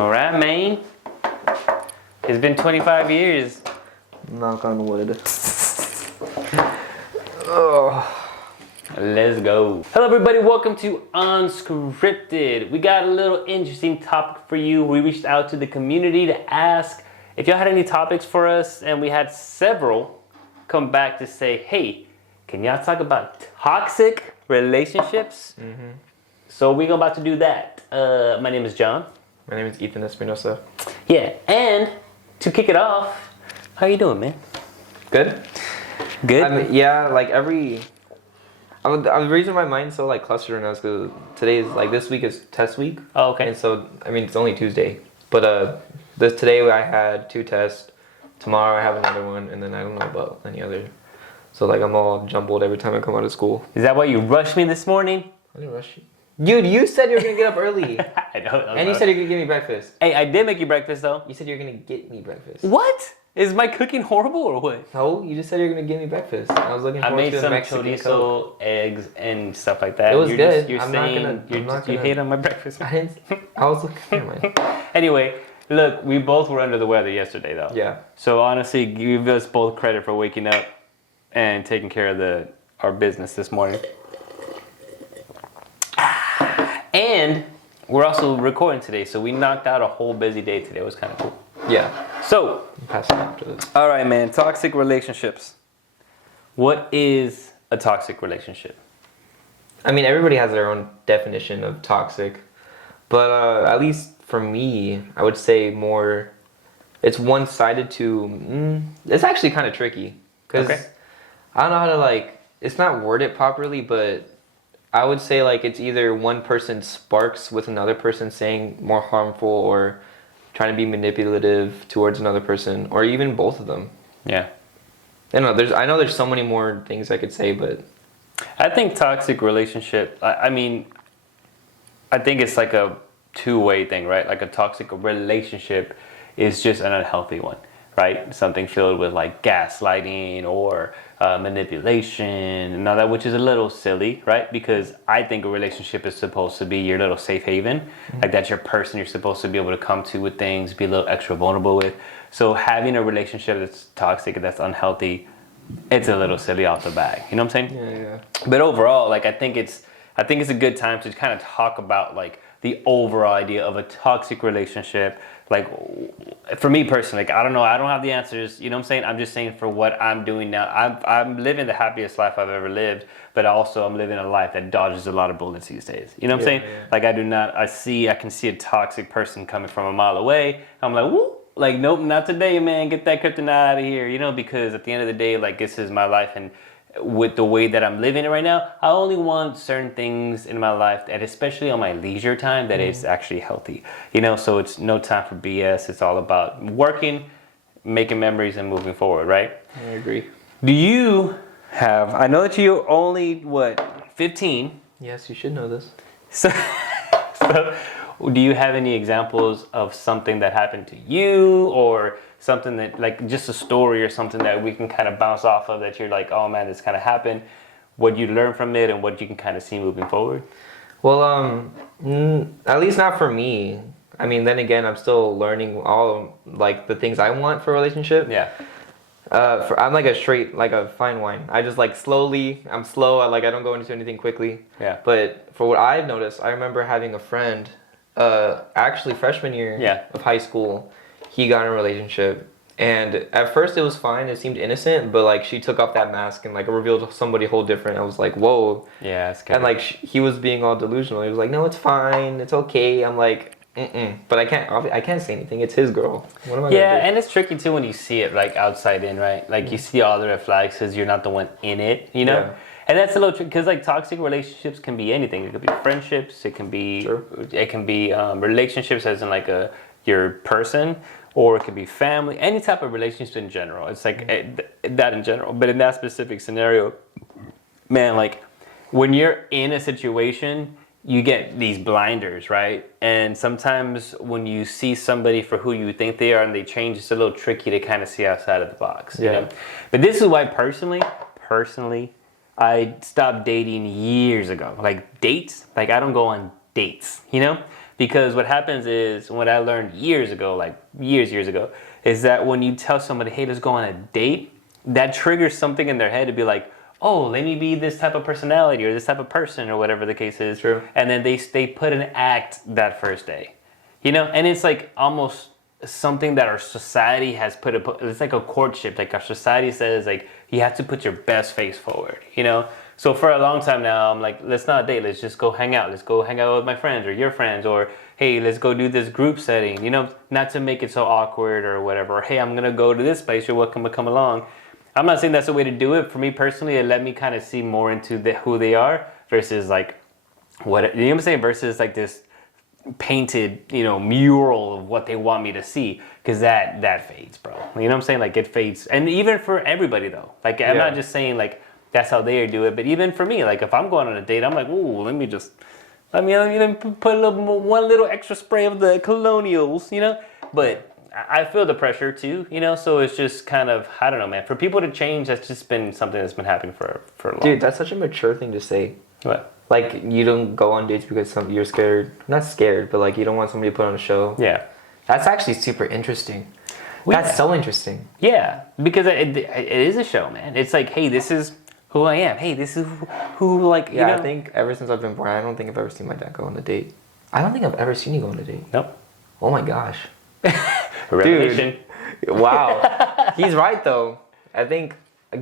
All right, man. It's been 25 years. Knock on wood. Oh. Let's go. Hello, everybody. Welcome to Unscripted. We got a little interesting topic for you. We reached out to the community to ask if y'all had any topics for us, and we had several come back to say, hey, can y'all talk about toxic relationships? Mm-hmm. So we're about to do that. My name is John. My name is Ethan Espinosa. Yeah, and to kick it off, how you doing, man? Good? Good? The reason my mind's so clustered right now is because this week is test week. Oh, okay. And so, it's only Tuesday. But today I had 2 tests. Tomorrow I have another one, and then I don't know about any other. So I'm all jumbled every time I come out of school. Is that why you rushed me this morning? I didn't rush you. Dude, you said you were going to get up early. I know. And you said you were going to give me breakfast. Hey, I did make you breakfast, though. You said you were going to get me breakfast. What? Is my cooking horrible or what? No, you just said you were going to give me breakfast. I was looking forward to the Mexican chorizo, Coke. eggs, and stuff like that. It was good. You're saying you hate on my breakfast. I was looking. Anyway, look, we both were under the weather yesterday, though. Yeah. So honestly, give us both credit for waking up and taking care of our business this morning. And we're also recording today, so we knocked out a whole busy day today. It was kind of cool. Yeah. So, pass it after this. All right, man. Toxic relationships. What is a toxic relationship? Everybody has their own definition of toxic, but at least for me, I would say more. It's one-sided to. It's actually kind of tricky because I don't know how to It's not worded properly, but I would say it's either one person sparks with another person saying more harmful or trying to be manipulative towards another person, or even both of them. Yeah. I know there's so many more things I could say, but I think toxic relationship, I think it's like a two-way thing, right? Like a toxic relationship is just an unhealthy one, right? Something filled with gaslighting or manipulation and all that, which is a little silly, right? Because I think a relationship is supposed to be your little safe haven. Mm-hmm. That's your person you're supposed to be able to come to with things, be a little extra vulnerable with. So having a relationship that's toxic, that's unhealthy, it's a little silly off the bat. You know what I'm saying? Yeah. But overall, I think it's a good time to kind of talk about the overall idea of a toxic relationship. For me personally, I don't know. I don't have the answers. You know what I'm saying? I'm just saying for what I'm doing now. I'm living the happiest life I've ever lived, but also I'm living a life that dodges a lot of bullets these days. You know what I'm saying? Yeah. I can see a toxic person coming from a mile away. I'm like, woo. Nope, not today, man. Get that kryptonite out of here. Because at the end of the day, this is my life, and with the way that I'm living it right now, I only want certain things in my life, and especially on my leisure time, that is actually healthy. So it's no time for BS. It's all about working, making memories, and moving forward, right? I agree. Do you have, I know that you're only, 15? Yes, you should know this. So do you have any examples of something that happened to you, or something that just a story or something that we can kind of bounce off of, that you're oh man, this kind of happened, what you learned from it and what you can kind of see moving forward? Well, at least not for me. Then again, I'm still learning all the things I want for a relationship. Yeah. I'm a fine wine. I just slowly, I'm slow. I don't go into anything quickly. Yeah. But for what I've noticed, I remember having a friend, actually freshman year of high school, he got in a relationship, and at first it was fine. It seemed innocent, but she took off that mask and revealed somebody whole different. I was like, whoa. Yeah, it's scary. And he was being all delusional. He was like, no, it's fine, it's okay. I'm like, but I can't say anything. It's his girl. What am I gonna do? And it's tricky too when you see it outside in, right? You see all the red flags because you're not the one in it, Yeah. And that's a little tricky because toxic relationships can be anything. It could be friendships. It can be relationships as in your person, or it could be family. Any type of relationship in general. It's that in general. But in that specific scenario, man, when you're in a situation, you get these blinders, right? And sometimes when you see somebody for who you think they are and they change, it's a little tricky to kind of see outside of the box. You know? But this is why personally, I stopped dating years ago. Dates, I don't go on dates, Because what happens is, what I learned years ago, like years ago, is that when you tell somebody, hey, let's go on a date, that triggers something in their head to be like, oh, let me be this type of personality or this type of person or whatever the case is. True. And then they put an act that first day. You know, and it's like almost something that our society has it's like a courtship. Like our society says, like, you have to put your best face forward, you know? So for a long time now, I'm like, let's not date. Let's just go hang out. Let's go hang out with my friends or your friends. Or, hey, let's go do this group setting, you know, not to make it so awkward or whatever. Or, hey, I'm going to go to this place. You're welcome to come along. I'm not saying that's the way to do it. For me personally, it let me kind of see more into who they are versus like you know what I'm saying? Versus like this painted, you know, mural of what they want me to see, because that fades, bro. You know what I'm saying? Like, it fades. And even for everybody though, like, I'm not just saying like that's how they do it, but even for me, like, if I'm going on a date, I'm like, ooh, let me put one little extra spray of the colonials, you know. But I feel the pressure too, you know. So it's just kind of, I don't know, man. For people to change, that's just been something that's been happening for a long time. Dude, that's such a mature thing to say. What? Like, you don't go on dates because you're scared. Not scared, but like, you don't want somebody to put on a show. Yeah. That's actually super interesting. Well, That's so interesting. Yeah, because it is a show, man. It's like, hey, this is who I am. Hey, this is who like, Yeah, you know? I think ever since I've been born, I don't think I've ever seen my dad go on a date. I don't think I've ever seen you go on a date. Nope. Oh my gosh. Revelation. Dude. Wow. He's right, though. I think,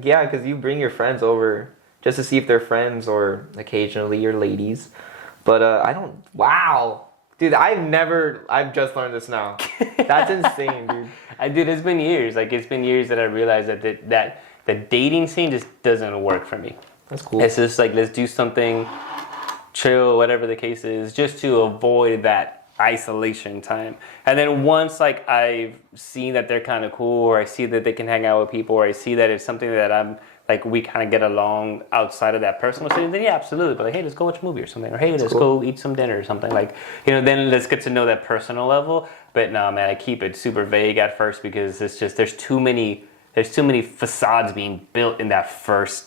yeah, because you bring your friends over just to see if they're friends or occasionally your ladies. But I don't, wow. Dude, I've just learned this now. That's insane, dude. Dude, it's been years. Like, it's been years that I realized that the dating scene just doesn't work for me. That's cool. It's just like, let's do something chill, whatever the case is, just to avoid that isolation time. And then once, like, I've seen that they're kind of cool, or I see that they can hang out with people, or I see that it's something that I'm, like, we kind of get along outside of that personal setting, then yeah, absolutely. But like, hey, let's go watch a movie or something. Or hey, let's go eat some dinner or something. Like, you know, then let's get to know that personal level. But no, man, I keep it super vague at first, because it's just, there's too many facades being built in that first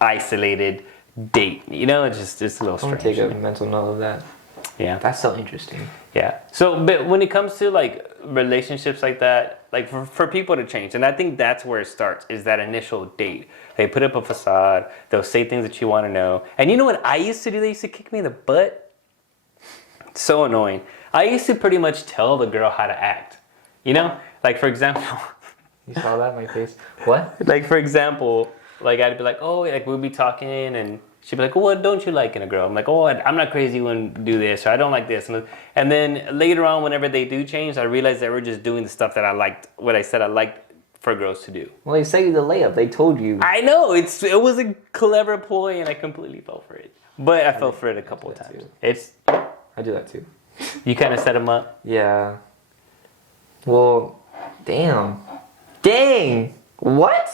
isolated date. You know, it's a little strange. I'm gonna take a mental note of that. Yeah. That's so interesting. Yeah. So, but when it comes to like relationships like that, like for people to change, and I think that's where it starts, is that initial date. They put up a facade. They'll say things that you want to know. And you know what I used to do? They used to kick me in the butt. So annoying. I used to pretty much tell the girl how to act. You know, like, for example. You saw that in my face? What? Like, for example, like, I'd be like, oh, like, we'd be talking, and she'd be like, well, what don't you like in a girl? I'm like, oh, I'm not crazy when do this, or I don't like this. And then later on, whenever they do change, I realized they were just doing the stuff that I liked, what I said I liked for girls to do. Well, they say the layup. They told you. I know, it was a clever ploy, and I completely fell for it. But I fell for it a couple of times. Too. I do that too. You kind of set them up? Yeah. Well, damn. Dang! What?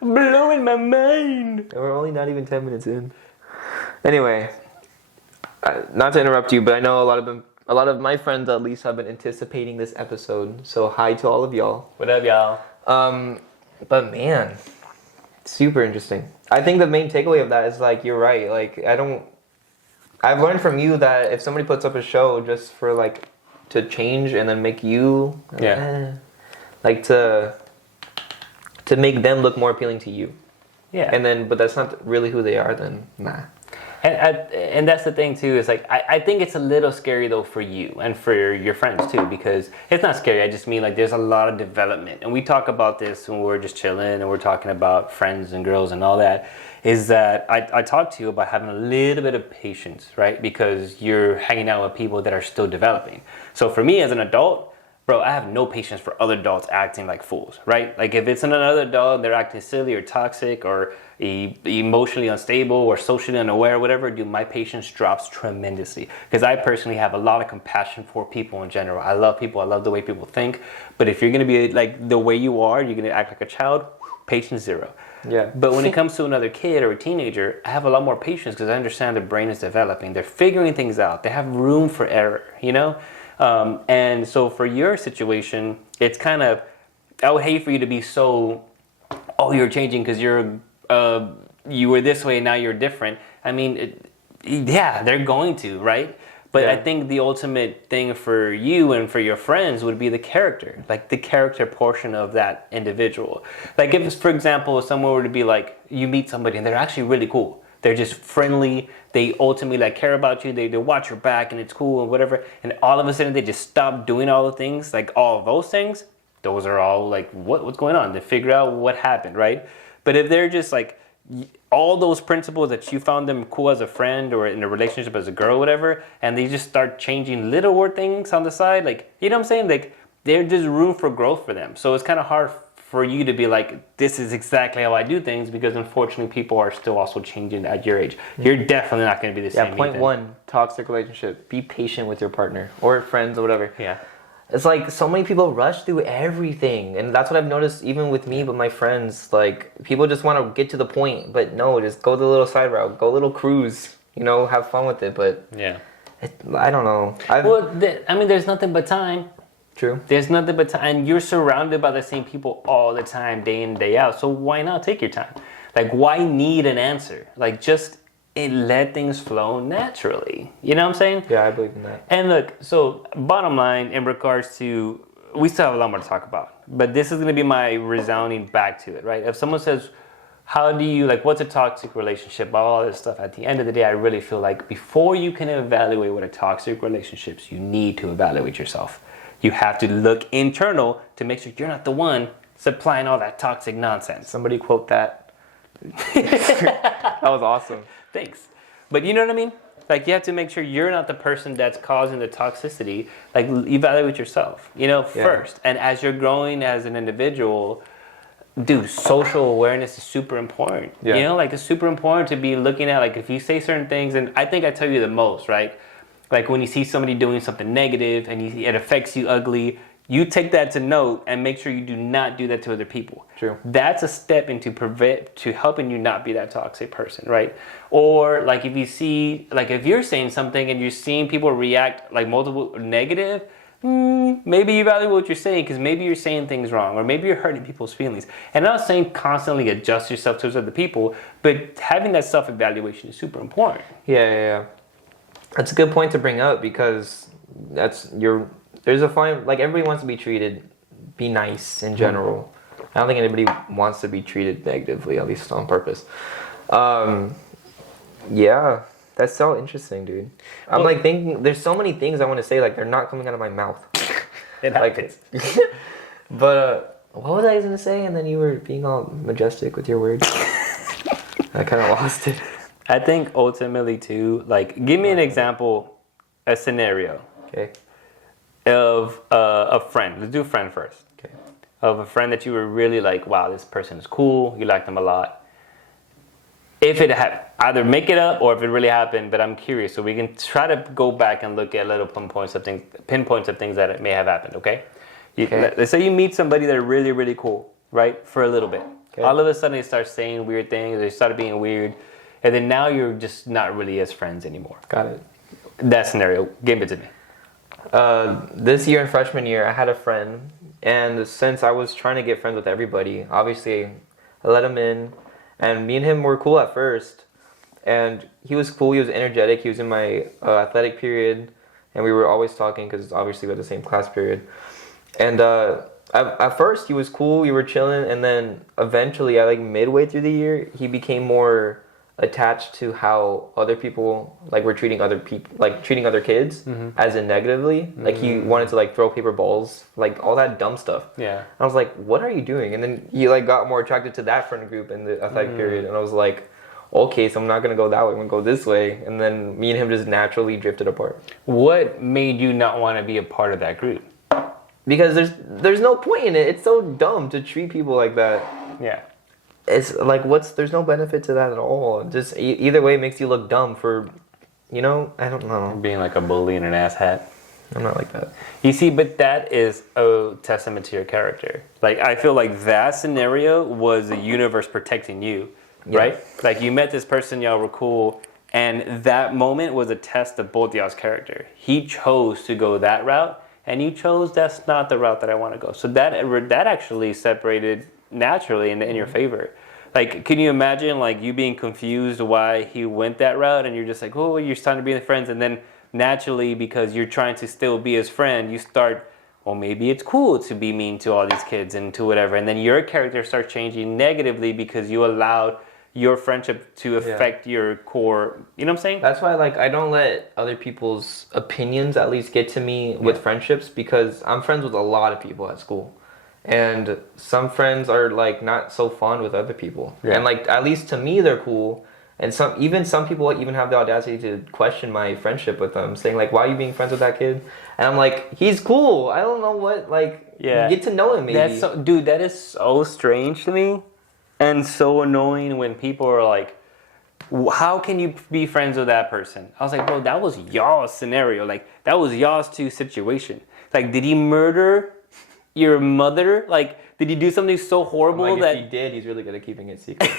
Blowing my mind. We're only not even 10 minutes in. Anyway, not to interrupt you, but I know a lot of my friends at least have been anticipating this episode. So hi to all of y'all. What up, y'all? But man, super interesting. I think the main takeaway of that is, like, you're right. Like, I've learned from you that if somebody puts up a show just for, like, to change and then make you, like, to make them look more appealing to you. Yeah. And then, but that's not really who they are, then nah. And that's the thing too, is like, I think it's a little scary though for you and for your friends too, because it's not scary. I just mean, like, there's a lot of development, and we talk about this when we're just chilling and we're talking about friends and girls and all that, is that I talk to you about having a little bit of patience, right? Because you're hanging out with people that are still developing. So for me as an adult, bro, I have no patience for other adults acting like fools, right? Like, if it's another adult and they're acting silly or toxic or emotionally unstable or socially unaware or whatever, dude, my patience drops tremendously. Because I personally have a lot of compassion for people in general. I love people. I love the way people think. But if you're going to be like the way you are, you're going to act like a child, patience zero. Yeah. But when it comes to another kid or a teenager, I have a lot more patience because I understand their brain is developing. They're figuring things out. They have room for error, you know? And so for your situation, it's kind of, I would hate for you to be so, oh, you're changing because you were this way and now you're different. I mean, Yeah, they're going to, right? But Yeah. I think the ultimate thing for you and for your friends would be the character, like the character portion of that individual. Like if, for example, someone were to be like, you meet somebody and they're actually really cool. They're just friendly. They ultimately like care about you. They watch your back and it's cool and whatever. And all of a sudden they just stop doing all the things, like all of those things. Those are all like, what's going on? To figure out what happened, right? But if they're just like, all those principles that you found them cool as a friend or in a relationship as a girl, whatever, and they just start changing little word things on the side, like, you know what I'm saying? Like, there's just room for growth for them. So it's kind of hard for you to be like, this is exactly how I do things, because unfortunately people are still also changing at your age. You're definitely not going to be the same. Yeah, point Ethan. one, toxic relationship. Be patient with your partner or friends or whatever. Yeah. It's like so many people rush through everything, and that's what I've noticed even with me, but my friends, like people just want to get to the point, but no, just go the little side route, go a little cruise, you know, have fun with it. But Yeah. I don't know. I mean, there's nothing but time. True. There's nothing but time, and you're surrounded by the same people all the time, day in, day out. So why not take your time? Like, why need an answer? Like, just let things flow naturally. You know what I'm saying? Yeah, I believe in that. And look, so bottom line, in regards to, we still have a lot more to talk about, but this is going to be my resounding back to it, right? If someone says, how do you, like, what's a toxic relationship, all this stuff, at the end of the day, I really feel like before you can evaluate what a toxic relationship is, you need to evaluate yourself. You have to look internal to make sure you're not the one supplying all that toxic nonsense. Somebody quote that. That was awesome. Thanks. But you know what I mean? Like, you have to make sure you're not the person that's causing the toxicity. Like, evaluate yourself, you know, first. And as you're growing as an individual, dude, social awareness is super important. Yeah. You know, like, it's super important to be looking at, like, if you say certain things, and I think I tell you the most, right? Like, when you see somebody doing something negative and it affects you ugly, you take that to note and make sure you do not do that to other people. True. That's a step to helping you not be that toxic person, right? Or like if you see, like if you're saying something and you're seeing people react like multiple negative, maybe evaluate what you're saying, because maybe you're saying things wrong, or maybe you're hurting people's feelings. And I'm not saying constantly adjust yourself towards other people, but having that self-evaluation is super important. Yeah. That's a good point to bring up, because there's a fine, like everybody wants to be nice in general. I don't think anybody wants to be treated negatively, at least on purpose. Yeah, that's so interesting, dude. I'm like thinking, there's so many things I want to say, like they're not coming out of my mouth. It happens. But what was I going to say? And then you were being all majestic with your words. I kind of lost it. I think ultimately too, like, give me an example, a scenario. Okay. Of a friend. Let's do a friend first. Okay. Of a friend that you were really like, wow, this person is cool. You like them a lot. If it had, either make it up or if it really happened, but I'm curious, so we can try to go back and look at little pinpoints of things that may have happened. Okay. Let's say you meet somebody that's really, really cool, right? For a little bit. Okay. All of a sudden they start saying weird things. They start being weird, and then now you're just not really as friends anymore. Got it. That scenario, give it to me. This year in freshman year, I had a friend, and since I was trying to get friends with everybody, obviously I let him in, and me and him were cool at first, and he was cool, he was energetic, he was in my athletic period, and we were always talking because obviously we had the same class period, and at first he was cool, we were chilling, and then eventually, like midway through the year, he became more attached to how other people like were treating other people, like treating other kids as in negatively. Like he wanted to like throw paper balls, like all that dumb stuff. Yeah. I was like, what are you doing? And then he like got more attracted to that friend group in the athletic period, and I was like, okay, so I'm not gonna go that way, I'm gonna go this way. And then me and him just naturally drifted apart. What made you not want to be a part of that group? Because there's no point in it. It's so dumb to treat people like that. Yeah. It's like, there's no benefit to that at all. Just either way, it makes you look dumb for, you know, I don't know. Being like a bully and an asshat. I'm not like that. You see, but that is a testament to your character. Like, I feel like that scenario was the universe protecting you, right? Like, you met this person, y'all were cool, and that moment was a test of both y'all's character. He chose to go that route, and you chose that's not the route that I want to go. So that actually separated naturally in your favor. Like, can you imagine like you being confused why he went that route, and you're just like, oh, you're starting to be friends, and then naturally because you're trying to still be his friend, you start, well, maybe it's cool to be mean to all these kids and to whatever, and then your character starts changing negatively because you allowed your friendship to affect your core. You know what I'm saying? That's why, like, I don't let other people's opinions at least get to me with friendships, because I'm friends with a lot of people at school. And some friends are, like, not so fond with other people. Yeah. And, like, at least to me, they're cool. And some people even have the audacity to question my friendship with them, saying, like, why are you being friends with that kid? And I'm like, he's cool. I don't know what, like, get to know him, maybe. That is so strange to me. And so annoying when people are like, how can you be friends with that person? I was like, bro, that was y'all's scenario. Like, that was y'all's two situation. Like, did he murder your mother? Like, did he do something so horrible that... If he did, he's really good at keeping it secret.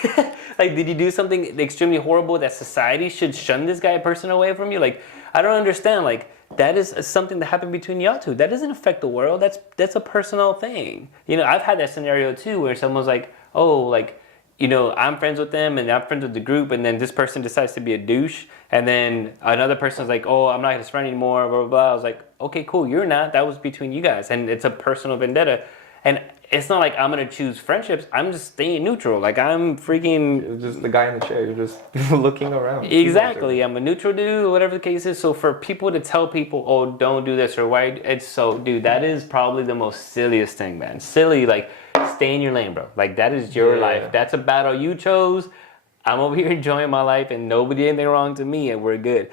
Like, did he do something extremely horrible that society should shun this person away from you? Like, I don't understand. Like, that is something that happened between y'all two. That doesn't affect the world. That's a personal thing. You know, I've had that scenario too, where someone's like, oh, like, you know, I'm friends with them and I'm friends with the group, and then this person decides to be a douche, and then another person's like, oh, I'm not his friend anymore, blah, blah, blah. I was like, okay, cool, you're not. That was between you guys, and it's a personal vendetta. And it's not like I'm going to choose friendships. I'm just staying neutral. Like, I'm freaking... You're just the guy in the chair. You're just looking around. Exactly. I'm a neutral dude, whatever the case is. So for people to tell people, oh, don't do this, or why... It's so... Dude, that is probably the most silliest thing, man. Silly, like, stay in your lane, bro. Like, that is your life. That's a battle you chose. I'm over here enjoying my life, and nobody did anything wrong to me, and we're good.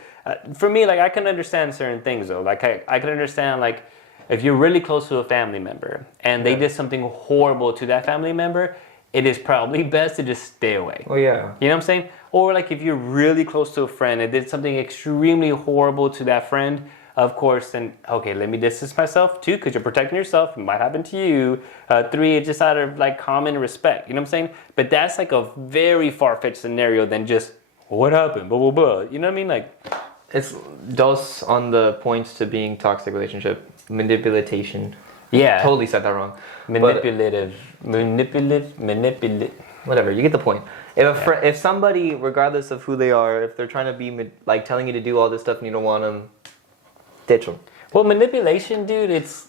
For me, like, I can understand certain things, though. Like, I can understand, like... If you're really close to a family member and they did something horrible to that family member, it is probably best to just stay away. Oh, yeah. You know what I'm saying? Or like if you're really close to a friend and did something extremely horrible to that friend, of course, then, okay, let me distance myself. 2, because you're protecting yourself. It might happen to you. 3, it's just out of like common respect. You know what I'm saying? But that's like a very far-fetched scenario than just, what happened? Blah, blah, blah. You know what I mean? Like, it's those on the points to being toxic relationship. Manipulation. Yeah. Totally said that wrong. Manipulative. Whatever, you get the point. If somebody, regardless of who they are, if they're trying to be like telling you to do all this stuff and you don't want them, ditch them. Well, manipulation, dude, it's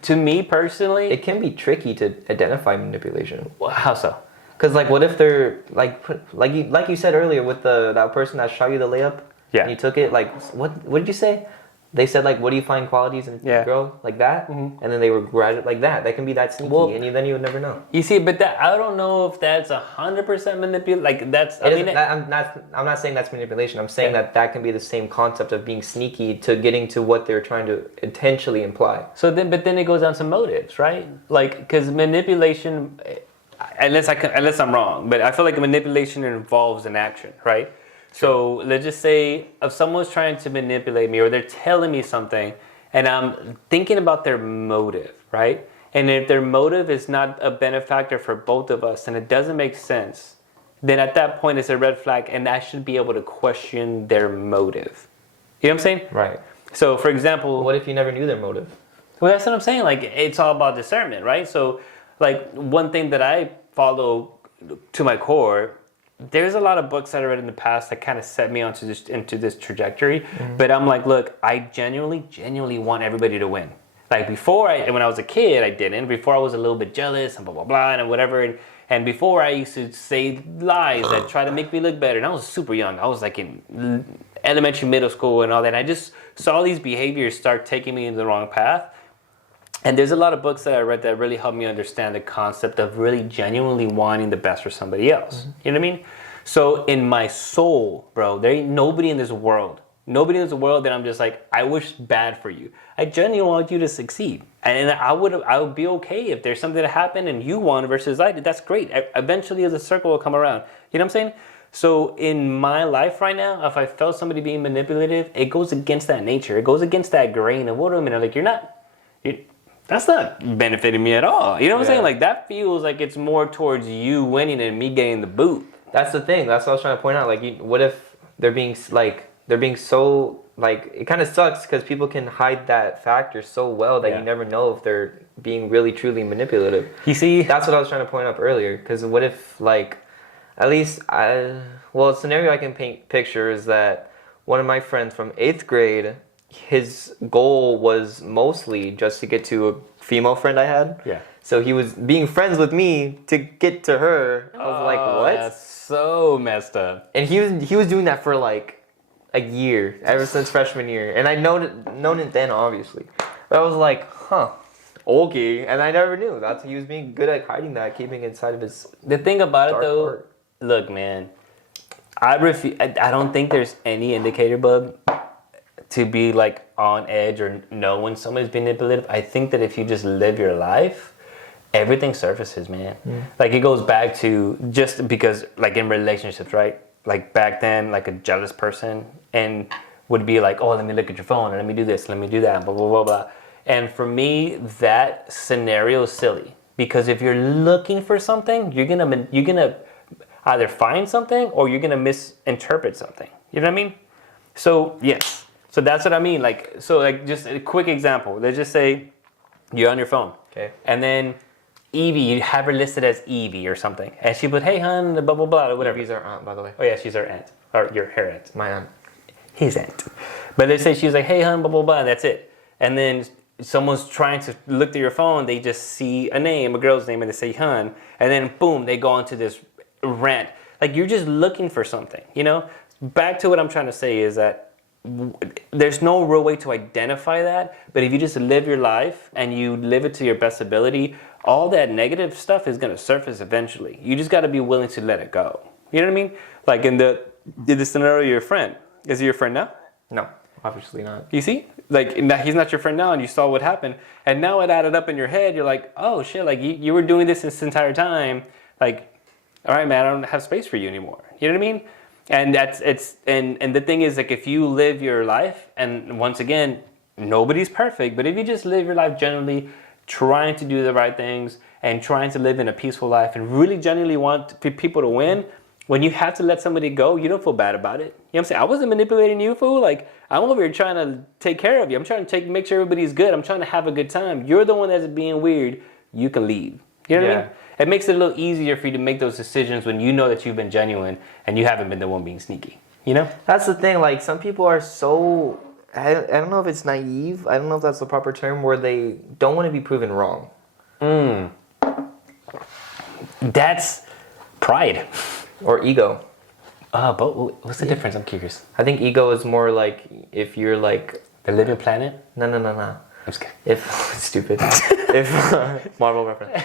to me personally... It can be tricky to identify manipulation. Well, how so? Because, like, what if they're, like you said earlier with that person that shot you the layup? Yeah. And you took it, like, what did you say? They said, like, what do you find qualities in a girl? Like that? Mm-hmm. And then they were like that. That can be that sneaky, and then you would never know. You see, but I don't know if that's 100% manipulation. Like, that's... I'm not saying that's manipulation. I'm saying that can be the same concept of being sneaky to getting to what they're trying to intentionally imply. So then it goes down to motives, right? Like, because manipulation... Unless I'm wrong, but I feel like manipulation involves an action, right? So let's just say if someone's trying to manipulate me or they're telling me something and I'm thinking about their motive, right? And if their motive is not a benefactor for both of us and it doesn't make sense, then at that point it's a red flag and I should be able to question their motive. You know what I'm saying? Right. So for example... What if you never knew their motive? Well, that's what I'm saying. Like, it's all about discernment, right? So like one thing that I follow to my core... There's a lot of books that I read in the past that kind of set me into this trajectory. Mm-hmm. But I'm like, look, I genuinely want everybody to win. Like when I was a kid, I didn't. Before I was a little bit jealous and blah, blah, blah, and whatever. And before I used to say lies that try to make me look better. And I was super young. I was like in elementary, middle school and all that. And I just saw these behaviors start taking me in the wrong path. And there's a lot of books that I read that really helped me understand the concept of really genuinely wanting the best for somebody else. Mm-hmm. You know what I mean? So in my soul, bro, there ain't nobody in this world that I'm just like, I wish bad for you. I genuinely want you to succeed. And I would be okay if there's something that happened and you won versus I did. That's great. Eventually the circle will come around. You know what I'm saying? So in my life right now, if I felt somebody being manipulative, it goes against that nature. It goes against that grain of what a minute. Like that's not benefiting me at all. You know what I'm saying? Like, that feels like it's more towards you winning and me getting the boot. That's the thing. That's what I was trying to point out. Like, what if they're being, like, they're being so like it kind of sucks because people can hide that factor so well that Yeah. you never know if they're being really truly manipulative. You see, That's what I was trying to point up earlier. Because what if like, at least a scenario I can paint picture is that one of my friends from 8th grade, his goal was mostly just to get to a female friend I had. Yeah. So he was being friends with me to get to her. I was like, what? That's so messed up. And he was doing that for like a year, ever since freshman year. And I known it then, obviously. But I was like, huh, okay. And I never knew. He was being good at hiding that, keeping it inside of his. The thing about it Dark though, heart. look, man, I don't think there's any indicator, bub, to be like on edge or know when somebody's being manipulative. I think that if you just live your life, everything surfaces, man. Like it goes back to just because like in relationships, right? Like back then, like a jealous person and would be like, oh, let me look at your phone and let me do this, let me do that, blah, blah, blah, blah. And for me, that scenario is silly because if you're looking for something, you're gonna either find something or you're gonna misinterpret something. You know what I mean? So yes, so that's what I mean. Like so, like just a quick example. Let's just say you're on your phone, Okay. and then Evie, you have her listed as Evie or something, and she put, "Hey, hun," blah blah blah, or whatever. Evie's our aunt, by the way. Oh yeah, she's her aunt or her aunt. My aunt. His aunt. But let's say she's like, "Hey, hun," blah blah blah, and that's it. And then someone's trying to look through your phone, they just see a name, a girl's name, and they say hun, and then boom, they go into this rant. Like you're just looking for something, you know? Back to what I'm trying to say is that there's no real way to identify that, but if you just live your life and you live it to your best ability, all that negative stuff is going to surface eventually. You just got to be willing to let it go. You know what I mean? Like in the scenario, your friend. Is he your friend now? No, obviously not. You see? Like, he's not your friend now, and you saw what happened. And now it added up in your head. You're like, oh, shit, like, you were doing this entire time. Like, all right, man, I don't have space for you anymore. You know what I mean? And and the thing is, like, if you live your life, and once again, nobody's perfect, but if you just live your life generally, trying to do the right things, and trying to live in a peaceful life, and really genuinely want people to win, when you have to let somebody go, you don't feel bad about it. You know what I'm saying? I wasn't manipulating you, fool. Like, I'm over here trying to take care of you. I'm trying to make sure everybody's good. I'm trying to have a good time. You're the one that's being weird. You can leave. You know what I mean? It makes it a little easier for you to make those decisions when you know that you've been genuine and you haven't been the one being sneaky. You know? That's the thing. Like, some people are so... I don't know if it's naive. I don't know if that's the proper term, where they don't want to be proven wrong. That's pride. Or ego. But what's the difference? I'm curious. I think ego is more like if you're like... The living planet? No. I'm just kidding. If... Stupid. If... Marvel reference.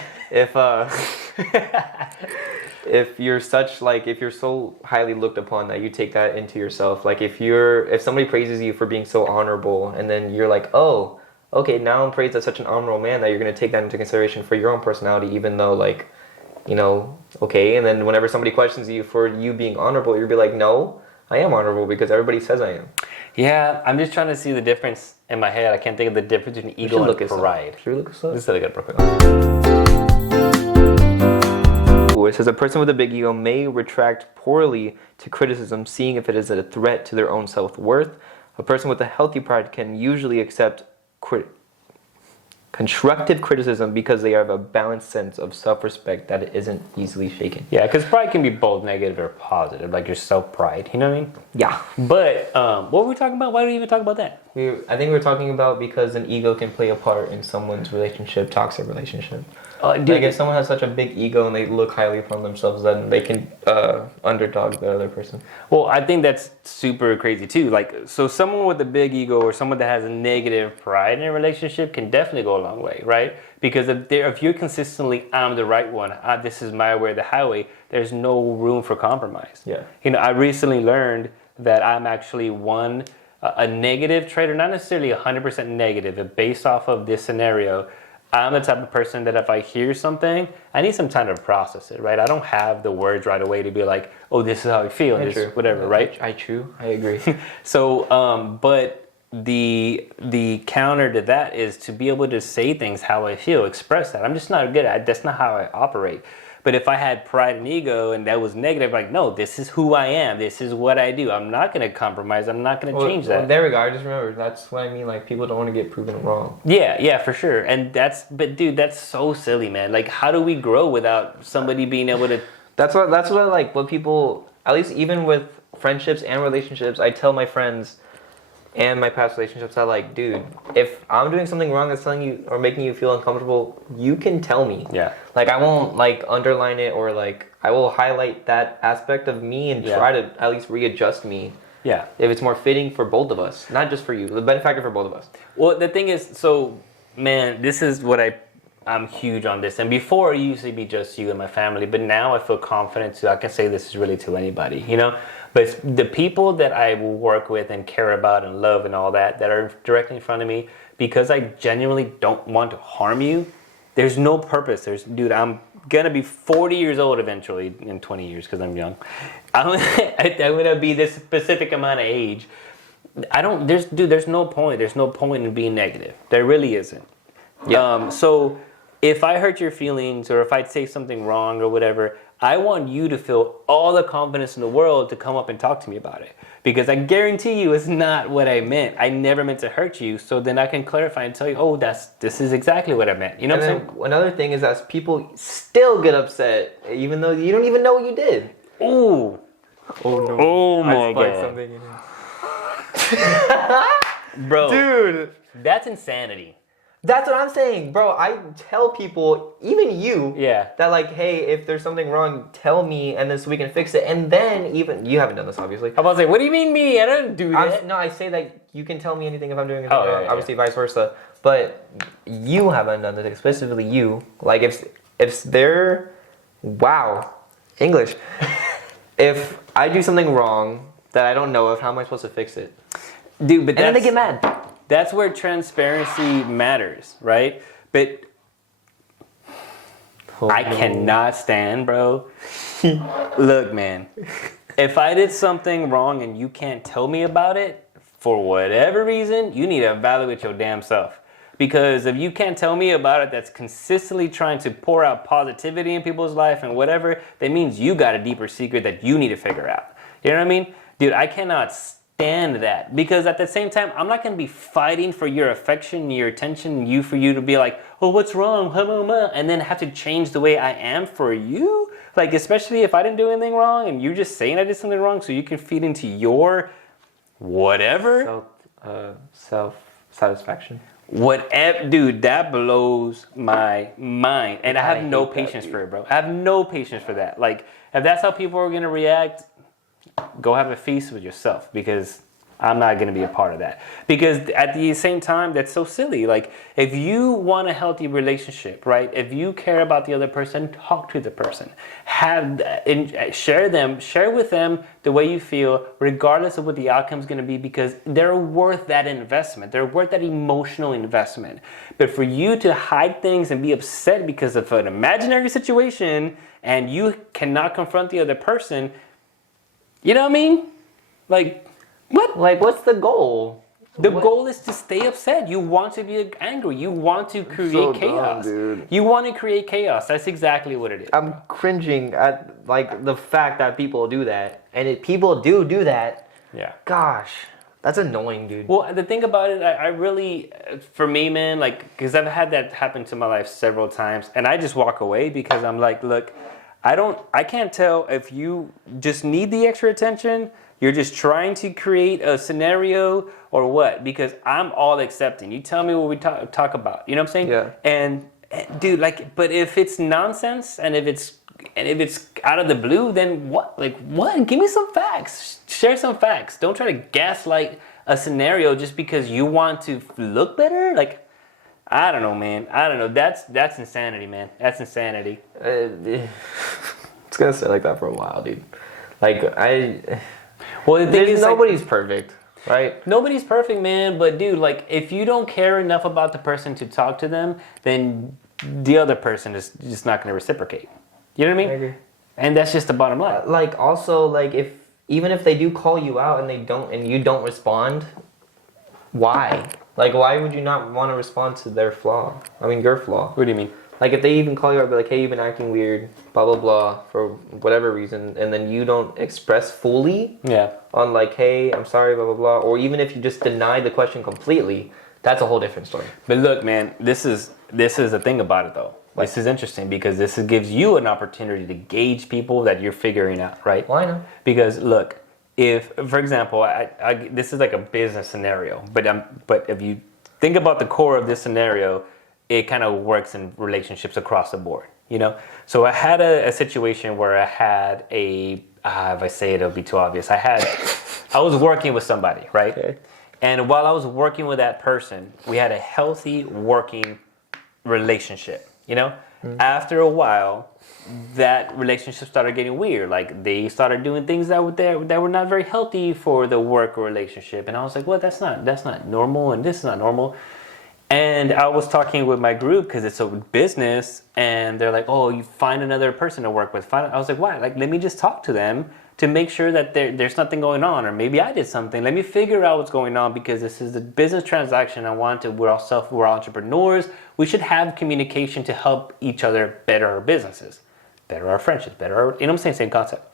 If you're such, like, if you're so highly looked upon that you take that into yourself, like if somebody praises you for being so honorable, and then you're like, oh, okay, now I'm praised as such an honorable man, that you're going to take that into consideration for your own personality, even though, like, you know, okay, and then whenever somebody questions you for you being honorable, you'll be like, no, I am honorable because everybody says I am. Yeah, I'm just trying to see the difference in my head. I can't think of the difference between ego and pride. Should we look this up? Let's look at it real quick. It says a person with a big ego may retract poorly to criticism, seeing if it is a threat to their own self-worth. A person with a healthy pride can usually accept constructive criticism because they have a balanced sense of self-respect that isn't easily shaken. Yeah, because pride can be both negative or positive, like your self-pride. You know what I mean? Yeah. But what were we talking about? Why did we even talk about that? I think we're talking about because an ego can play a part in someone's relationship, toxic relationship. Dude, Like if someone has such a big ego and they look highly upon themselves, then they can underdog the other person. Well, I think that's super crazy too. Like, so someone with a big ego or someone that has a negative pride in a relationship can definitely go a long way, right? Because if you're consistently, I'm the right one, this is my way, the highway, there's no room for compromise. Yeah. You know, I recently learned that I'm actually a negative trait, or not necessarily 100% negative, but based off of this scenario, I'm the type of person that if I hear something, I need some time to process it, right? I don't have the words right away to be like, oh, this is how I feel, and this whatever, right? I agree. So, but the counter to that is to be able to say things how I feel, express that. I'm just not good at it. That's not how I operate. But if I had pride and ego and that was negative, like, no, this is who I am. This is what I do. I'm not going to compromise. I'm not going to change that. Well, there we go. I just remembered. That's what I mean. Like, people don't want to get proven wrong. Yeah, for sure. And but dude, that's so silly, man. Like, how do we grow without somebody being able to... That's what like, what people, at least even with friendships and relationships, I tell my friends and my past relationships, I like, dude, if I'm doing something wrong that's telling you or making you feel uncomfortable, you can tell me. Yeah. Like, I won't like underline it, or like I will highlight that aspect of me and try to at least readjust me. Yeah. If it's more fitting for both of us, not just for you, the benefactor for both of us. Well, the thing is, so, man, this is what I'm huge on this. And before, it used to be just you and my family, but now I feel confident I can say this is really to anybody, you know? But the people that I will work with and care about and love and all that are directly in front of me, because I genuinely don't want to harm you, there's no purpose. Dude, I'm going to be 40 years old eventually in 20 years because I'm young. I'm going to be this specific amount of age. There's no point. There's no point in being negative. There really isn't. Yeah. So if I hurt your feelings or if I say something wrong or whatever, I want you to feel all the confidence in the world to come up and talk to me about it. Because I guarantee you it's not what I meant. I never meant to hurt you. So then I can clarify and tell you, oh, this is exactly what I meant. You know what I'm saying? Another thing is that people still get upset even though you don't even know what you did. Ooh. Oh no. Oh my God. Something in Bro. Dude. That's insanity. That's what I'm saying, bro. I tell people, even you, that like, hey, if there's something wrong, tell me, and then so we can fix it. And then even you haven't done this, obviously. I was like, what do you mean me? I don't do that. No, I say that you can tell me anything if I'm doing anything wrong. Obviously, vice versa. But you haven't done this, specifically you. Like if they're, wow, English. If I do something wrong that I don't know of, how am I supposed to fix it? Dude, but and then they get mad. That's where transparency matters, right? But I cannot stand, bro. Look, man, if I did something wrong and you can't tell me about it, for whatever reason, you need to evaluate your damn self. Because if you can't tell me about it, that's consistently trying to pour out positivity in people's life and whatever, that means you got a deeper secret that you need to figure out. You know what I mean? Dude, I cannot stand that, because at the same time, I'm not going to be fighting for your affection, your attention, for you to be like, oh, what's wrong? And then have to change the way I am for you. Like, especially if I didn't do anything wrong and you're just saying I did something wrong so you can feed into your whatever. Self-satisfaction. Whatever, dude, that blows my mind. And I have no patience for it, bro. I have no patience for that. Like, if that's how people are going to react, go have a feast with yourself, because I'm not going to be a part of that. Because at the same time, that's so silly. Like, if you want a healthy relationship, right? If you care about the other person, talk to the person. Share with them the way you feel, regardless of what the outcome is going to be, because they're worth that investment. They're worth that emotional investment. But for you to hide things and be upset because of an imaginary situation and you cannot confront the other person, you know what I mean? Like, what? Like, what's the goal? The goal is to stay upset. You want to be angry. You want to create chaos. Dumb, dude. You want to create chaos. That's exactly what it is. I'm cringing at like the fact that people do that, and people do that. Yeah. Gosh, that's annoying, dude. Well, the thing about it, I really, for me, man, like, because I've had that happen to my life several times, and I just walk away because I'm like, look, I can't tell if you just need the extra attention, you're just trying to create a scenario, or what, because I'm all accepting. You tell me what we talk about. You know what I'm saying? Yeah. And dude, like, but if it's nonsense and if it's out of the blue, then what? Like, what? Give me some facts. Share some facts. Don't try to gaslight a scenario just because you want to look better. Like, I don't know, man. I don't know. That's insanity, man. That's insanity. It's gonna stay like that for a while, dude. Like, well, the thing is, nobody's perfect, right? Nobody's perfect, man. But dude, like, if you don't care enough about the person to talk to them, then the other person is just not gonna reciprocate. You know what I mean? I agree. And that's just the bottom line. Like, also, like, even if they do call you out and you don't respond, why? Like, why would you not want to respond to their flaw? I mean, your flaw. What do you mean? like if they even call you up, be like, hey, you've been acting weird, blah blah blah, for whatever reason, and then you don't express fully, on like, hey, I'm sorry, blah blah blah, or even if you just deny the question completely, that's a whole different story. But look, man, this is the thing about it though. This is interesting because gives you an opportunity to gauge people that you're figuring out, right? Why not? Because look, if, for example, this is like a business scenario, but if you think about the core of this scenario, it kind of works in relationships across the board, you know? So I had a situation where I had if I say it, it'll be too obvious. I was working with somebody, right? Okay. And while I was working with that person, we had a healthy working relationship, you know? Mm-hmm. After a while, that relationship started getting weird. Like they started doing things that were not very healthy for the work relationship. And I was like, well, that's not normal, and this is not normal. And I was talking with my group because it's a business, and they're like, oh, you find another person to work with. I was like, why? Like, let me just talk to them to make sure that there's nothing going on, or maybe I did something. Let me figure out what's going on, because this is a business transaction. We're entrepreneurs. We should have communication to help each other better our businesses, better our friendships, you know what I'm saying? Same concept.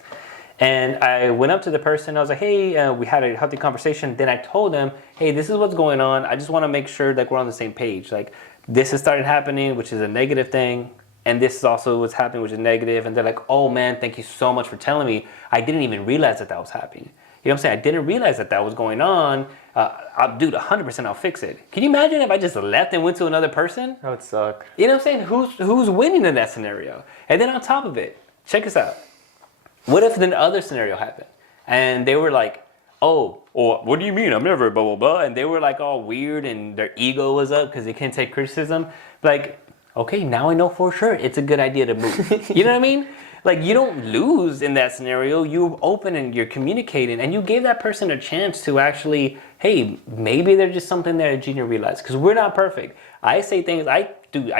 And I went up to the person. I was like, hey, we had a healthy conversation. Then I told them, hey, this is what's going on. I just want to make sure that we're on the same page. Like, this has started happening, which is a negative thing. And this is also what's happening, which is negative. And they're like, oh, man, thank you so much for telling me. I didn't even realize that was happening. You know what I'm saying? I didn't realize that was going on. Dude, 100% I'll fix it. Can you imagine if I just left and went to another person? That would suck. You know what I'm saying? Who's winning in that scenario? And then on top of it, check this out. What if the other scenario happened and they were like, oh, or what do you mean? I'm never blah, blah, blah. And they were like all weird and their ego was up because they can't take criticism. Like, okay, now I know for sure it's a good idea to move. You know what I mean? Like, you don't lose in that scenario. You're open and you're communicating, and you gave that person a chance to actually, hey, maybe there's just something there that you didn't realize. Because we're not perfect. I say things, I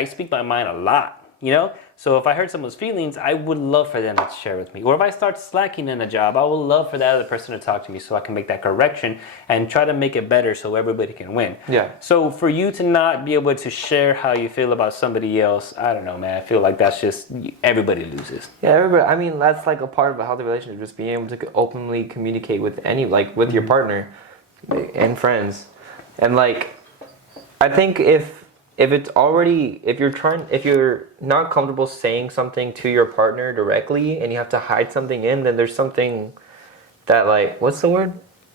speak my mind a lot, you know? So if I hurt someone's feelings, I would love for them to share with me. Or if I start slacking in a job, I would love for that other person to talk to me so I can make that correction and try to make it better so everybody can win. Yeah. So for you to not be able to share how you feel about somebody else, I don't know, man. I feel like that's just, everybody loses. Yeah, everybody. I mean, that's like a part of a healthy relationship, just being able to openly communicate with with your partner and friends. And like, I think if you're not comfortable saying something to your partner directly and you have to hide something in, then there's something that, like, what's the word?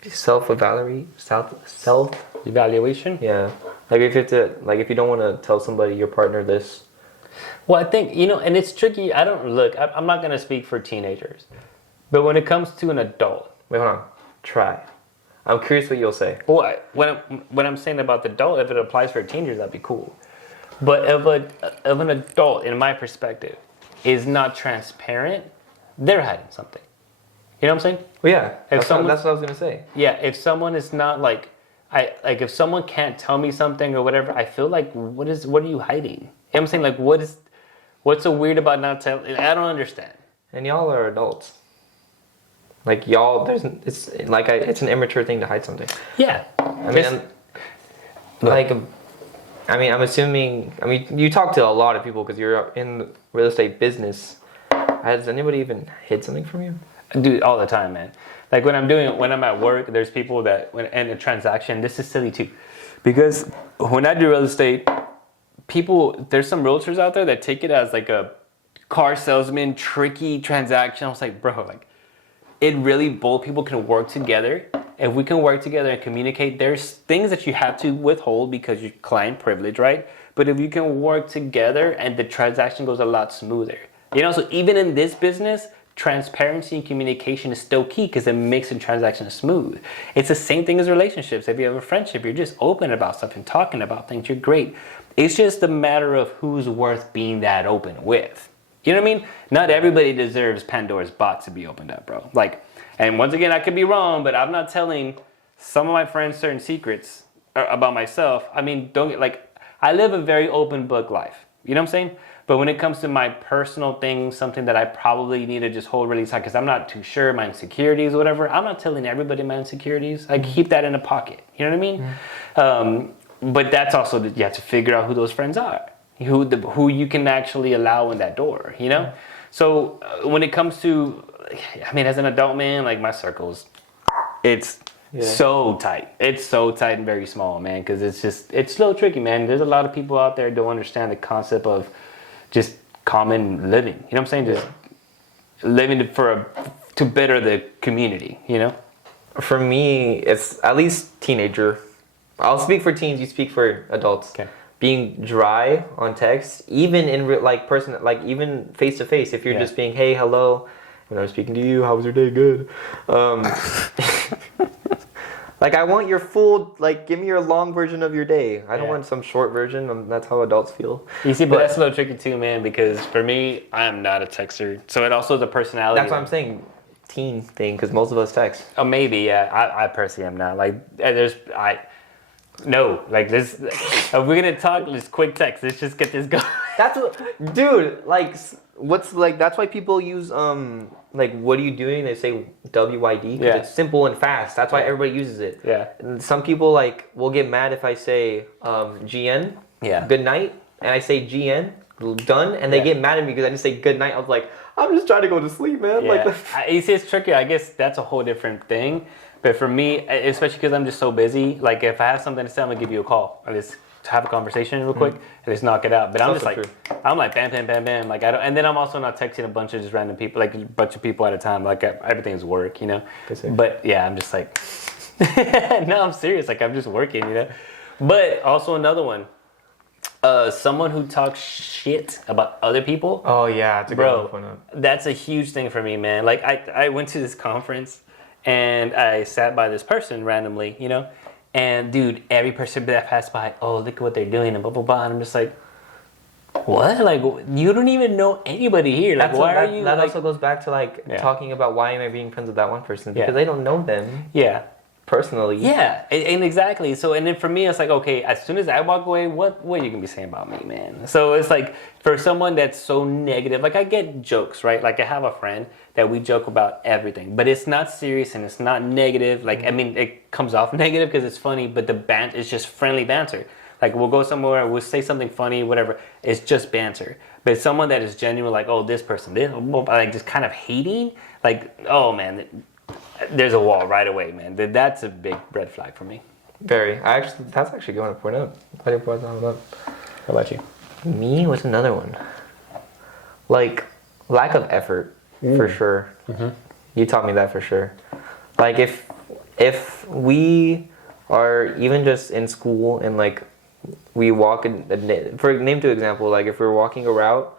Self-evaluation? Yeah. Like if you have to, like if you don't want to tell somebody, your partner, this. Well, I think, and it's tricky. I'm not going to speak for teenagers, but when it comes to an adult. Wait, hold on. Try. I'm curious what you'll say. Well, when I'm saying about the adult, if it applies for teenagers, that'd be cool. But if an adult, in my perspective, is not transparent, they're hiding something. You know what I'm saying? Well, yeah. That's what I was gonna say. Yeah. If someone is not if someone can't tell me something or whatever, I feel like what are you hiding? You know what I'm saying? Like, what's so weird about not telling? I don't understand. And y'all are adults. Like y'all, it's an immature thing to hide something. Yeah. I'm assuming. I mean, you talk to a lot of people because you're in the real estate business. Has anybody even hid something from you? Dude, all the time, man. Like when I'm at work, there's people that in a transaction. This is silly too, because when I do real estate, there's some realtors out there that take it as like a car salesman tricky transaction. I was like, bro, like. It really, both people can work together. If we can work together and communicate, there's things that you have to withhold because you're client privilege, right? But if you can work together and the transaction goes a lot smoother. So even in this business, transparency and communication is still key because it makes the transaction smooth. It's the same thing as relationships. If you have a friendship, you're just open about stuff and talking about things, you're great. It's just a matter of who's worth being that open with. You know what I mean? Not everybody deserves Pandora's box to be opened up, bro. Like, and once again, I could be wrong, but I'm not telling some of my friends certain secrets about myself. I mean, I live a very open book life. You know what I'm saying? But when it comes to my personal things, something that I probably need to just hold really tight because I'm not too sure, my insecurities or whatever, I'm not telling everybody my insecurities. I keep that in a pocket. You know what I mean? But that's also, you have to figure out who those friends are. who you can actually allow in that door, you know? So when it comes to, I mean, as an adult man, like my circles, it's so tight. It's so tight and very small, man, because it's a little tricky, man. There's a lot of people out there who don't understand the concept of just common living. You know what I'm saying? Just living to better the community, you know? For me, it's at least teenager. I'll speak for teens, you speak for adults. Okay. Being dry on text, even in even face to face, if you're just being, hey, hello, when I was speaking to you, how was your day? Good. Like, I want your full, like, give me your long version of your day. I don't want some short version. That's how adults feel. You see, but that's a little tricky too, man, because for me, I am not a texter. So it also is a personality. That's what I'm saying. Teen thing, because most of us text. Oh, maybe, yeah. I personally am not. Like, no, like this. If we're gonna talk, let's quick text. Let's just get this going. That's what, dude. Like, what's like? That's why people use like, what are you doing? They say WYD because it's simple and fast. That's why everybody uses it. Yeah. And some people like will get mad if I say GN. Yeah. Good night, and I say GN done, and they get mad at me because I didn't say good night. I was like, I'm just trying to go to sleep, man. Yeah. Like, you see, it's tricky. I guess that's a whole different thing. But for me, especially because I'm just so busy, like if I have something to say, I'm gonna give you a call. I just have a conversation real quick and just knock it out. But I'm just like, I'm like bam, bam, bam, bam. Like I don't, and then I'm also not texting a bunch of just random people, like a bunch of people at a time. Like everything's work, you know. But yeah, I'm just like, no, I'm serious. Like I'm just working, you know. But also another one, someone who talks shit about other people. Oh yeah, it's a good one. That's a huge thing for me, man. Like I went to this conference. And I sat by this person randomly, you know, and dude, every person that passed by, oh, look at what they're doing, and blah blah blah. And I'm just like, what? Like, you don't even know anybody here. Like, why are you? That like, also goes back to talking about why am I being friends with that one person because they don't know them. Yeah. Personally. Yeah, and exactly. So, and then for me, it's like, okay, as soon as I walk away, what are you gonna be saying about me, man? So it's like, for someone that's so negative, like I get jokes, right? Like I have a friend that we joke about everything, but it's not serious and it's not negative. Like, I mean, it comes off negative because it's funny, but the banter is just friendly banter. Like we'll go somewhere, we'll say something funny, whatever. It's just banter. But someone that is genuine, like, oh, this person, like just kind of hating, like, oh man, there's a wall right away, man. That's a big red flag for me. Very. That's actually going to point up. I didn't point that one up. How about you? Me? What's another one? Like, lack of effort, for sure. Mm-hmm. You taught me that for sure. Like, if we are even just in school and, like, we walk in, for name to example, like, if we're walking a route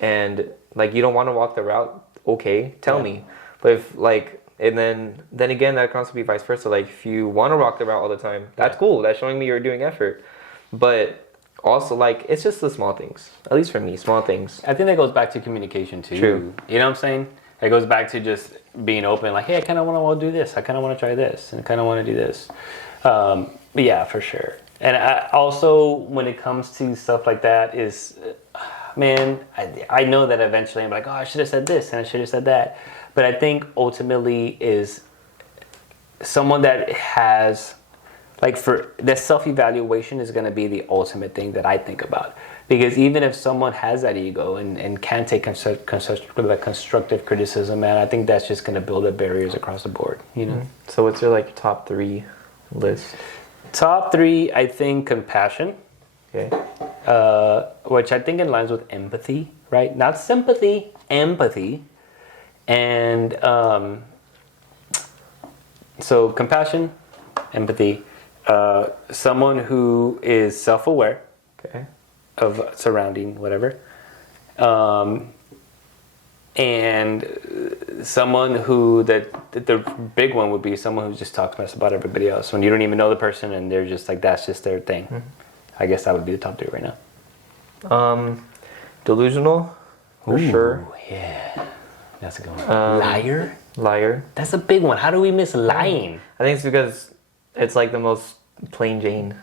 and, like, you don't want to walk the route, okay, tell me. But if, like, and then again, that can also be vice versa. Like, if you want to rock the route all the time, that's cool. That's showing me you're doing effort. But also, like, it's just the small things. At least for me, small things. I think that goes back to communication, too. True. You know what I'm saying? It goes back to just being open. Like, hey, I kind of want to do this. I kind of want to try this. And I kind of want to do this. But yeah, for sure. And I also, when it comes to stuff like that, is, man, I know that eventually I'm like, oh, I should have said this and I should have said that. But I think ultimately is someone that has, like, for that self-evaluation is going to be the ultimate thing that I think about. Because even if someone has that ego and can take constructive criticism, man, I think that's just going to build up barriers across the board, you know? Mm-hmm. So what's your, like, top 3 list? Top 3, I think compassion. Okay. Which I think aligns with empathy, right? Not sympathy, empathy. And so compassion, empathy, someone who is self-aware of surrounding whatever, and someone who the big one would be someone who just talks mess about everybody else when you don't even know the person and they're just like that's just their thing. Mm-hmm. I guess that would be the top 3 right now. Delusional, for sure. Yeah. That's a good one. Liar. That's a big one. How do we miss lying? I think it's because it's like the most plain Jane.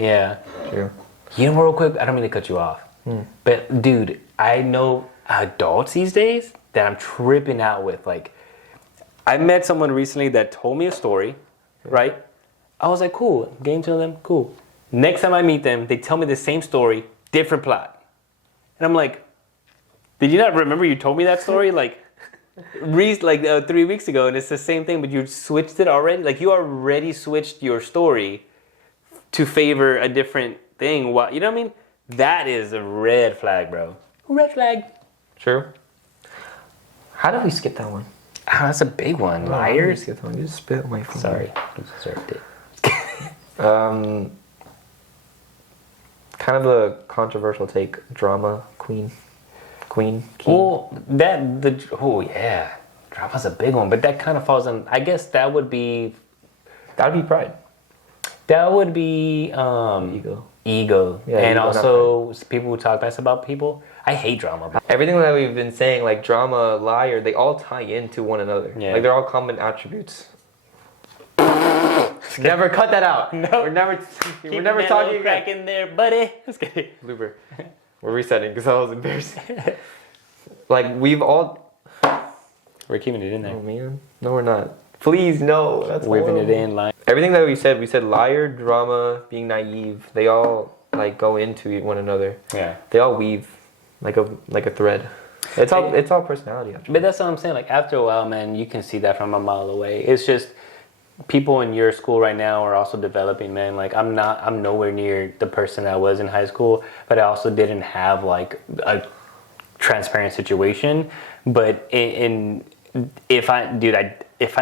Yeah. True. You know, real quick, I don't mean to cut you off. But dude, I know adults these days that I'm tripping out with. Like, I met someone recently that told me a story, right? I was like, cool. Getting to know them, cool. Next time I meet them, they tell me the same story, different plot. And I'm like, did you not remember you told me that story? Like, 3 weeks ago, and it's the same thing, but you switched it already? Like, you already switched your story to favor a different thing. You know what I mean? That is a red flag, bro. Red flag. True. How did we skip that one? Oh, that's a big one. Liars. Skip that one. You just spit on my phone. Sorry. I deserved it. Kind of a controversial take. Drama queen. King. Well, yeah. Drama's a big one, but that kind of falls in. I guess that would be pride. That would be ego. Yeah, and ego, also people who talk best about people. I hate drama. Everything that we've been saying, like drama, liar, they all tie into one another. Yeah. Like they're all common attributes. Never cut that out. No. We're never talking again. Crack in there, buddy. Just kidding. Blooper. We're resetting because I was embarrassed. Like we've all. We're keeping it in there. Oh man, no, we're not. Please, no. That's Whipping horrible. it in, line. Everything that we said liar, drama, being naive. They all like go into one another. Yeah. They all weave like a thread. It's all personality. Actually. But that's what I'm saying. Like after a while, man, you can see that from a mile away. It's just people in your school right now are also developing, man. Like I'm nowhere near the person I was in high school, but I also didn't have like a transparent situation. But if I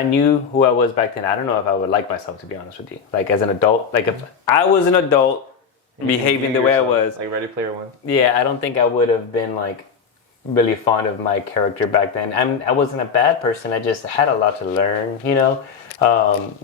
knew who I was back then, I don't know if I would like myself, to be honest with you. Like as an adult, like if I was an adult behaving the way I was, like Ready Player One. Yeah, I don't think I would have been like really fond of my character back then. I wasn't a bad person. I just had a lot to learn, you know.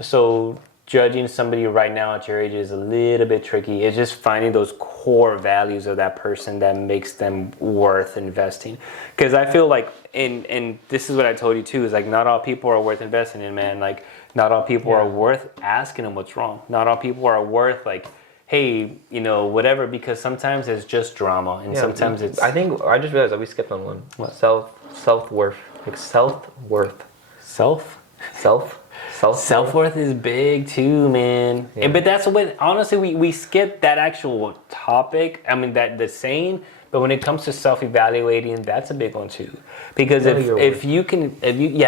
So judging somebody right now at your age is a little bit tricky. It's just finding those core values of that person that makes them worth investing. Because I feel like, and this is what I told you too, is like not all people are worth investing in, man. Like not all people are worth asking them what's wrong. Not all people are worth like, hey, you know, whatever, because sometimes it's just drama and sometimes it's... I think, I just realized that we skipped on one. What? Self-worth. Like self-worth. Self-worth is big too, man. Yeah. But that's what, honestly, we skipped that actual topic. I mean, the saying, but when it comes to self-evaluating, that's a big one too. Because if you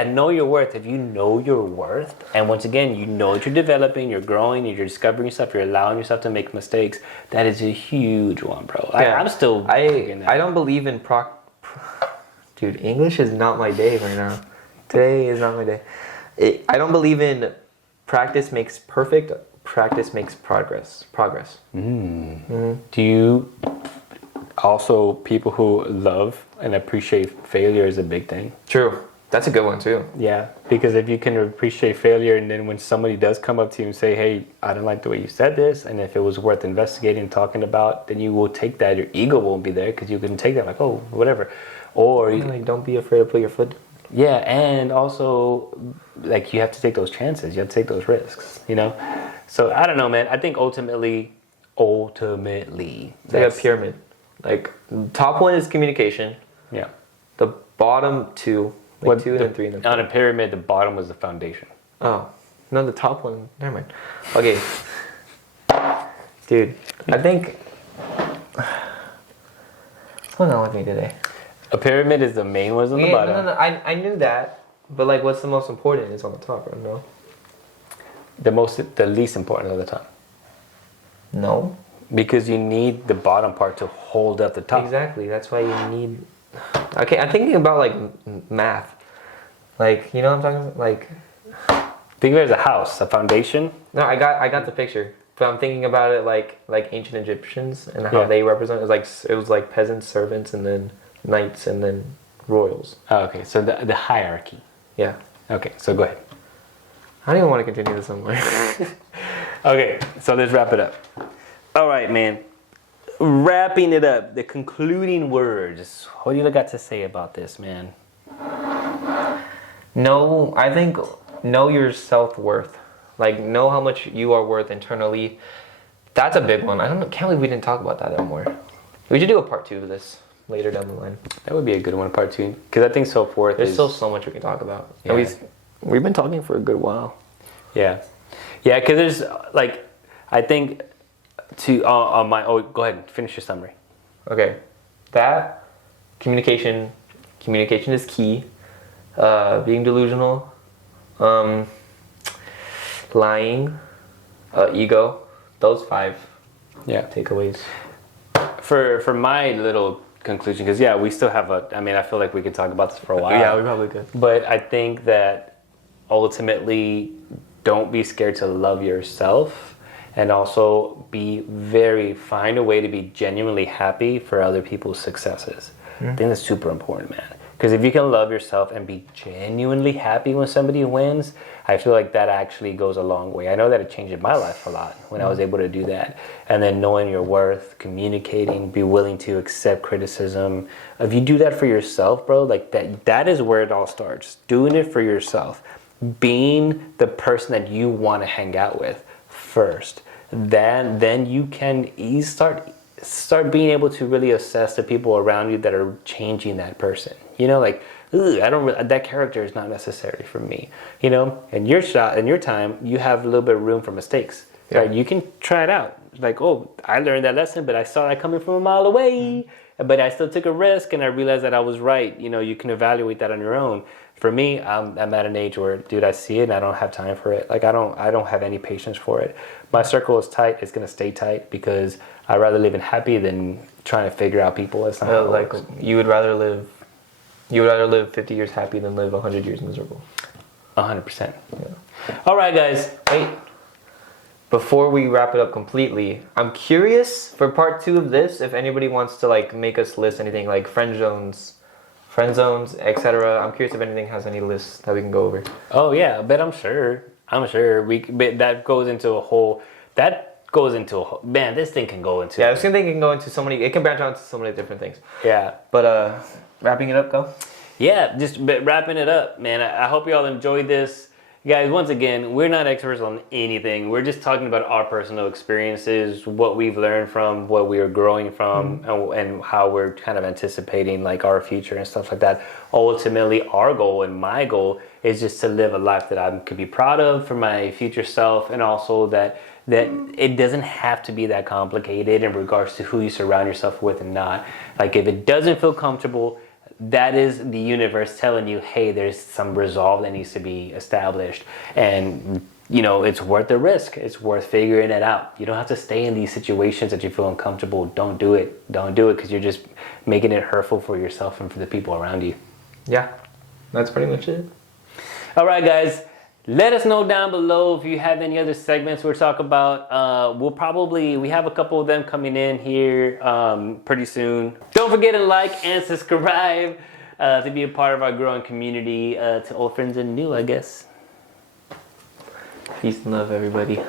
know your worth, if you know your worth, and once again, you know that you're developing, you're growing, you're discovering yourself, you're allowing yourself to make mistakes, that is a huge one, bro. Yeah. I'm still... I don't believe in Dude, English is not my day right now. Today is not my day. I don't believe in practice makes perfect, practice makes progress. Do you... Also, people who love and appreciate failure is a big thing. True. That's a good one too. Yeah, because if you can appreciate failure and then when somebody does come up to you and say, hey, I don't like the way you said this, and if it was worth investigating and talking about, then you will take that. Your ego won't be there because you can take that like, oh, whatever. Or like, don't be afraid to put your foot. Yeah, and also like you have to take those chances. You have to take those risks, you know? So I don't know, man. I think ultimately, It's like a pyramid. Like top one is communication. Yeah. The bottom two, like two and then three and then four. On a pyramid, the bottom was the foundation. Oh, no, the top one. Never mind. Okay, dude, I think what's on with me today? A pyramid is the main one's on the bottom. No. I knew that, but like, what's the most important is on the top, right? No. The least important of the top. No. Because you need the bottom part to hold up the top. Exactly. That's why you need. Okay, I'm thinking about like math. Like, you know what I'm talking about? Like. Think of it as a house, a foundation. No, I got the picture, but I'm thinking about it like ancient Egyptians and how they represent. It was like peasants, servants, and then knights, and then royals. Oh, okay, so the hierarchy. Yeah. Okay, so go ahead. I don't even want to continue this somewhere. Okay, so let's wrap it up. All right, man. Wrapping it up, the concluding words. What do you got to say about this, man? No, I think know your self-worth. Like, know how much you are worth internally. That's a big one. Can't believe we didn't talk about that more. We should do a part 2 of this later down the line. That would be a good one, part 2. Because I think self-worth There's still so much we can talk about. Yeah. And we've been talking for a good while. Yeah. Yeah, because there's, like, I think... go ahead and finish your summary. Okay. that, communication is key. Being delusional, lying, ego. Those 5 takeaways. For my little conclusion, because we still have I feel like we could talk about this for a while. Yeah, we probably could. But I think that ultimately, don't be scared to love yourself, and also find a way to be genuinely happy for other people's successes. I think that's super important, man. Because if you can love yourself and be genuinely happy when somebody wins, I feel like that actually goes a long way. I know that it changed my life a lot when I was able to do that. And then knowing your worth, communicating, be willing to accept criticism. If you do that for yourself, bro, like that is where it all starts. Doing it for yourself. Being the person that you want to hang out with first. Then you can start being able to really assess the people around you that are changing that person. Like, that character is not necessary for me. In your time, you have a little bit of room for mistakes. Yeah. Right? You can try it out. Like, oh, I learned that lesson, but I saw that coming from a mile away. But I still took a risk, and I realized that I was right. You can evaluate that on your own. For me, I'm at an age where, dude, I see it and I don't have time for it. Like, I don't have any patience for it. My circle is tight. It's gonna stay tight because I'd rather live in happy than trying to figure out people. It's not how it works. You would rather live 50 years happy than live 100 years miserable. 100%. Yeah. All right, guys. Wait. Before we wrap it up completely, I'm curious for part 2 of this if anybody wants to make us list anything like friend zones, etc. I'm curious if anything has any lists that we can go over. Oh yeah, but I'm sure that goes into a whole. Man, this thing can go into. Yeah, this thing can go into so many. It can branch out to so many different things. Yeah, but wrapping it up, go. Yeah, just wrapping it up, man. I hope you all enjoyed this. Guys, once again, we're not experts on anything. We're just talking about our personal experiences, what we've learned from, what we are growing from, and how we're kind of anticipating our future and stuff like that. Ultimately, our goal and my goal is just to live a life that I could be proud of for my future self, and also that it doesn't have to be that complicated in regards to who you surround yourself with and not. If it doesn't feel comfortable, that is the universe telling you, hey, there's some resolve that needs to be established. And, it's worth the risk. It's worth figuring it out. You don't have to stay in these situations that you feel uncomfortable. Don't do it. Don't do it because you're just making it hurtful for yourself and for the people around you. Yeah, that's pretty much it. All right, guys. Let us know down below if you have any other segments we'll talk about. We have a couple of them coming in here pretty soon. Don't forget to like and subscribe to be a part of our growing community, to old friends and new, I guess. Peace and love, everybody.